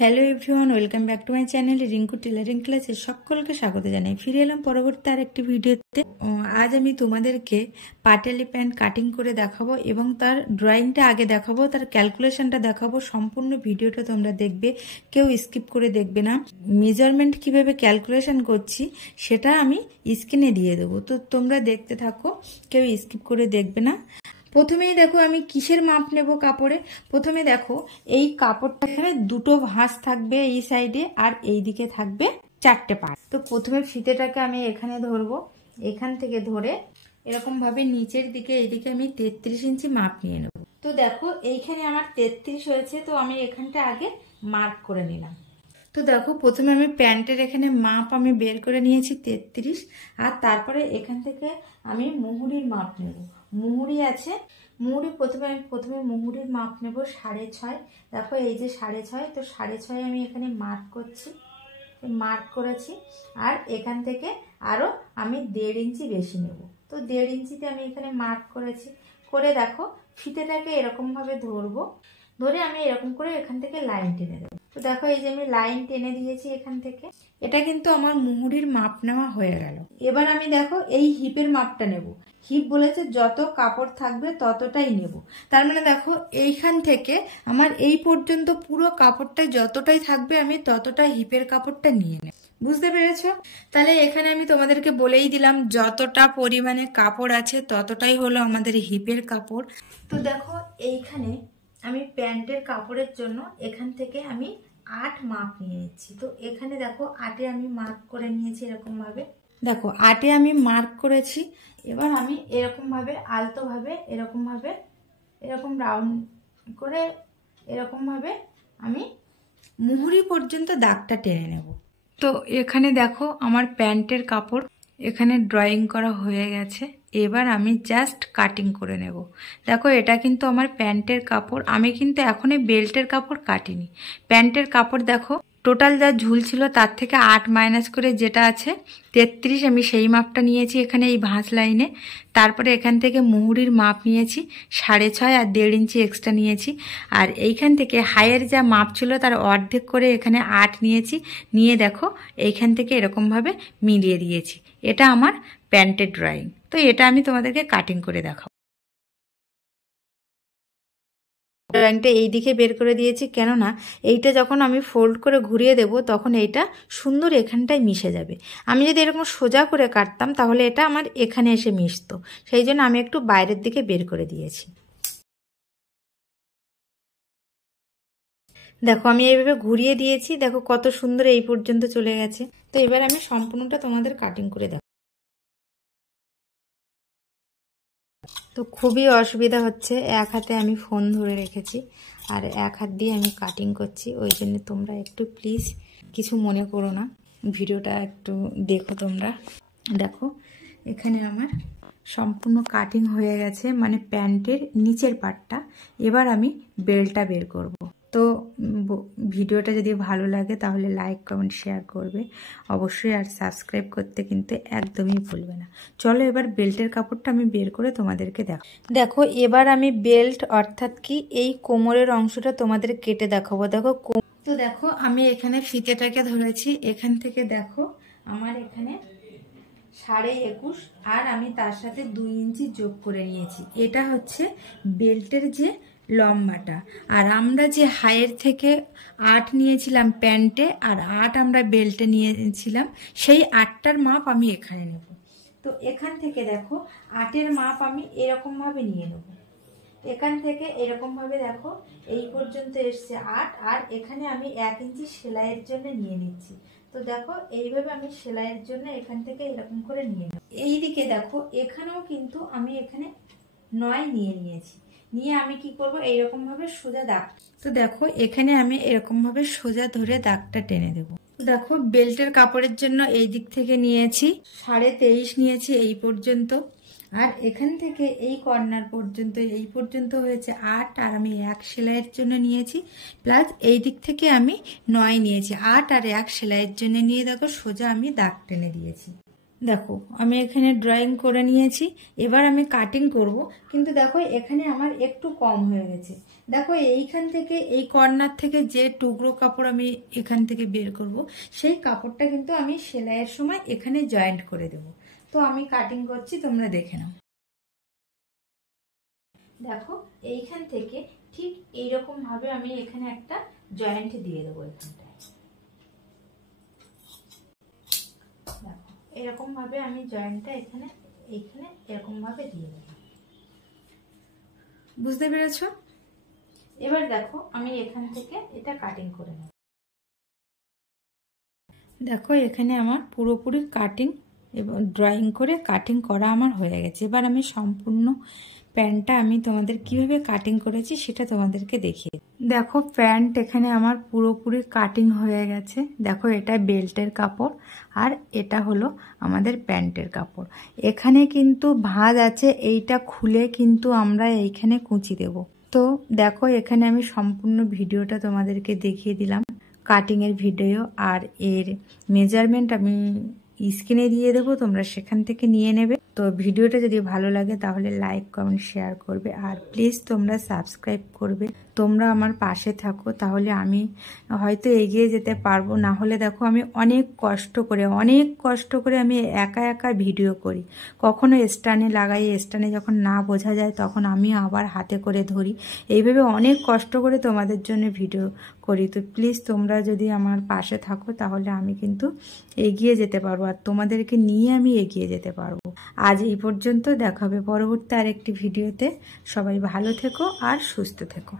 Hello everyone, welcome back to my channel Rinku tailoring ক্লাসে সকলকে স্বাগত জানাই। ফিরে এলাম পরবর্তী আরেকটি ভিডিওতে। আজ আমি তোমাদেরকে পাটালি প্যান্ট কাটিং করে দেখাবো এবং তার ড্রয়িংটা আগে দেখাবো, তার ক্যালকুলেশনটা দেখাবো। সম্পূর্ণ ভিডিওটা তোমরা দেখবে, কেউ স্কিপ করে দেখবে না। মেজারমেন্ট কিভাবে ক্যালকুলেশন করছি সেটা আমি স্ক্রিনে দিয়ে দেবো, তো তোমরা দেখতে থাকো, কেউ স্কিপ করে দেখবে না। প্রথমেই দেখো আমি কিসের মাপ নেব কাপড়ে। প্রথমে দেখো এই কাপড়টা দুটো ভাঁজ থাকবে এই সাইডে, আর এই দিকে থাকবে চারটে পাট। তো প্রথমে ফিতেটাকে আমি এখানে ধরবো, এখান থেকে ধরে এরকম ভাবে নিচের দিকে এইদিকে আমি 33 ইঞ্চি মাপ নিয়ে নেব। তো দেখো এইখানে আমার 33 হয়েছে, তো আমি এখানটা আগে মার্ক করে নিলাম। তো দেখো প্রথমে আমি প্যান্টের এখানে মাপ আমি বের করে নিয়েছি 33, আর তারপরে এখান থেকে আমি মুহুরির মাপ নেব। মুহুরি আছে, মুহুরি প্রথমে মুহুরির মাপ নেব 6.5। দেখো এই যে 6.5, তো 6.5 আমি এখানে মার্ক করেছি। আর এখান থেকে আরো আমি 1.5 ইঞ্চি বেশি নেব। তো 1.5 ইঞ্চিতে আমি এখানে মার্ক করেছি। করে দেখো ফিতেটাকে এরকম ভাবে ধরবো, ধরে আমি এরকম করে এখান থেকে লাইন টেনে দেবো। তো দেখো এই যে আমি লাইন টেনে দিয়েছি এখান থেকে। এটা কিন্তু আমার মুহুরির মাপ নেওয়া হয়ে গেল। এবার আমি দেখো এই হিপের মাপটা নেব। হিপ বলেছে যত কাপড় থাকবে ততটাই নেব। তার মানে দেখো এইখান থেকে আমার এই পর্যন্ত পুরো কাপড়টা যতটাই থাকবে আমি ততটাই হিপের কাপড়টা নিয়ে নেব। বুঝতে পেরেছো? তাহলে এখানে আমি তোমাদেরকে বলেই দিলাম যতটা পরিমাণে কাপড় আছে ততটাই হলো আমাদের হিপের কাপড়। তো দেখো এইখানে আমি প্যান্টের কাপড়ের জন্য এখান থেকে আমি 8 মাপ নিয়ে নিচ্ছি। তো এখানে দেখো 8-এ আমি মার্ক করে নিয়েছি এরকম ভাবে। দেখো 8-এ আমি মার্ক করেছি। এবার আমি এরকম ভাবে আলতো ভাবে এরকম রাউন্ড করে এরকম ভাবে আমি মুহুরি পর্যন্ত দাগটা টেনে নেব। তো এখানে দেখো আমার প্যান্টের কাপড় এখানে ড্রয়িং করা হয়ে গেছে। এবার আমি জাস্ট কাটিং করে নেব। দেখো এটা কিন্তু আমার প্যান্টের কাপড়, আমি কিন্তু এখনই বেল্টের কাপড় কাটিনি। প্যান্টের কাপড় দেখো টোটাল যা ঝুল ছিল তার থেকে 8 মাইনাস করে যেটা আছে 33, আমি সেই মাপটা নিয়েছি এখানে এই ভাঁজ লাইনে। তারপরে এখান থেকে মুহুরির মাপ নিয়েছি 6.5 আর 1.5 ইঞ্চি এক্সট্রা নিয়েছি। আর এইখান থেকে হাইয়ের যা মাপ ছিল তার অর্ধেক করে এখানে 8 নিয়েছি, নিয়ে দেখো এইখান থেকে এরকমভাবে মিলিয়ে দিয়েছি। এটা আমার প্যান্টের ড্রয়িং। তো এটা আমি তোমাদেরকে কাটিং করে দেখাবো। ড্রয়িংটা এই দিকে বের করে দিয়েছি, কেননা এইটা যখন আমি ফোল্ড করে ঘুরিয়ে দেব তখন এইটা সুন্দর এখানটায় মিশে যাবে। আমি যদি এরকম সোজা করে কাটতাম তাহলে এটা আমার এখানে এসে মিশতো, সেই জন্য আমি একটু বাইরের দিকে বের করে দিয়েছি। দেখো আমি এইভাবে ঘুরিয়ে দিয়েছি, দেখো কত সুন্দর এই পর্যন্ত চলে গেছে। তো এবার আমি সম্পূর্ণটা তোমাদের কাটিং করে দেব। তো খুবই অসুবিধা হচ্ছে, এক হাতে আমি ফোন ধরে রেখেছি আর এক হাত দিয়ে আমি কাটিং করছি, ওই জন্য তোমরা একটু প্লিজ কিছু মনে করো না, ভিডিওটা একটু দেখো তোমরা। দেখো এখানে আমার সম্পূর্ণ কাটিং হয়ে গেছে, মানে প্যান্টের নিচের পার্টটা। এবার আমি বেল্টটা বের করব। তো ভিডিওটা যদি ভালো লাগে তাহলে লাইক কমেন্ট শেয়ার করবে অবশ্যই, আর সাবস্ক্রাইব করতে কিন্তু একদমই ভুলবে না। চলো এবার বেল্টের কাপড়টা আমি বের করে তোমাদেরকে দেখো এবার আমি বেল্ট অর্থাৎ কি এই কোমরের অংশটা তোমাদের কেটে দেখাবো। দেখো তো দেখো আমি এখানে ফিতেটাকে ধরেছি, এখান থেকে দেখো আমার এখানে 21.5 আর আমি তার সাথে 2 ইঞ্চি যোগ করে নিয়েছি। এটা হচ্ছে বেল্টের যে লম্বাটা। আর আমরা যে হাইয়ের থেকে 8 নিয়েছিলাম প্যান্টে আর 8 আমরা বেল্টে নিয়েছিলাম, সেই 8টার মাপ আমি এখানে নেব। তো এখান থেকে দেখো 8-এর মাপ আমি এরকম ভাবে নিয়ে নেব। এখান থেকে এরকম ভাবে দেখো এই পর্যন্ত এসছে 8, আর এখানে আমি 1 ইঞ্চি সেলাইয়ের জন্য নিয়ে নিচ্ছি। তো দেখো এইভাবে আমি সেলাইয়ের জন্য এখান থেকে এরকম করে নিয়ে নেব। এইদিকে দেখো এখানেও কিন্তু আমি এখানে 9 নিয়ে নিয়েছি, নিয়ে আমি কি করব এইরকম ভাবে সোজা দাগ। তো দেখো এখানে আমি এরকম ভাবে সোজা ধরে দাগটা টেনে দেব। দেখো বেল্টের কাপড়ের জন্য এই দিক থেকে নিয়েছি 23.5 নিয়েছি এই পর্যন্ত, আর এখান থেকে এই কর্নার পর্যন্ত এই পর্যন্ত হয়েছে 8, আর আমি 1 সেলাইয়ের জন্য নিয়েছি, প্লাস এই দিক থেকে আমি 9 নিয়েছি। 8 আর 1 সেলাইয়ের জন্য নিয়ে দেখো সোজা আমি দাগ টেনে দিয়েছি। দেখো আমি এখানে ড্রয়িং করে নিয়েছি, এবার আমি কাটিং করব। কিন্তু দেখো এখানে আমার একটু কম হয়ে গেছে। দেখো এইখান থেকে এই কর্নার থেকে যে টুকরো কাপড় আমি এখান থেকে বের করব, সেই কাপড়টা কিন্তু আমি সেলাইয়ের সময় এখানে জয়েন্ট করে দেব। তো আমি কাটিং করছি, তোমরা দেখে নাও। দেখো এইখান থেকে ঠিক এইরকম ভাবে আমি এখানে একটা জয়েন্ট দিয়ে দেবো এখানটায়। দেখো এরকম ভাবে আমি জয়েন্টটা এখানে এরকম ভাবে দিয়ে দেবো। বুঝতে পেরেছো? এবার দেখো আমি এখান থেকে এটা কাটিং করে নেব। দেখো এখানে আমার পুরোপুরি কাটিং এবং ড্রয়িং করে কাটিং করা আমার হয়ে গেছে। এবার আমি সম্পূর্ণ প্যান্টটা আমি তোমাদের কিভাবে কাটিং করেছি সেটা তোমাদেরকে দেখিয়ে। দেখো প্যান্ট এখানে আমার পুরোপুরি কাটিং হয়ে গেছে। দেখো এটা বেল্টের কাপড় আর এটা হলো আমাদের প্যান্টের কাপড়। এখানে কিন্তু ভাঁজ আছে, এইটা খুলে কিন্তু আমরা এইখানে কুঁচি দেব। তো দেখো এখানে আমি সম্পূর্ণ ভিডিওটা তোমাদেরকে দেখিয়ে দিলাম, কাটিং এর ভিডিও, আর এর মেজারমেন্ট আমি স্ক্রিনে দিয়ে দেবো, তোমরা সেখান থেকে নিয়ে নেবে। তো ভিডিওটা যদি ভালো লাগে তাহলে লাইক কমেন্ট শেয়ার করবে, আর প্লিজ তোমরা সাবস্ক্রাইব করবে। তোমরা আমার পাশে থাকো, তাহলে আমি হয়তো এগিয়ে যেতে পারবো। না হলে দেখো আমি অনেক কষ্ট করে আমি একা একা ভিডিও করি। কখনো স্ট্যান্ডে লাগাই, স্ট্যান্ডে যখন না বোঝা যায় তখন আমি আবার হাতে করে ধরি। এইভাবে অনেক কষ্ট করে তোমাদের জন্য ভিডিও করি। তো প্লিজ তোমরা যদি আমার পাশে থাকো তাহলে আমি কিন্তু এগিয়ে যেতে পারবো, আর তোমাদেরকে নিয়ে আমি এগিয়ে যেতে পারবো। আজ এই পর্যন্ত, দেখা হবে পরবর্তী আরেকটি ভিডিওতে। সবাই ভালো থেকো আর সুস্থ থেকো।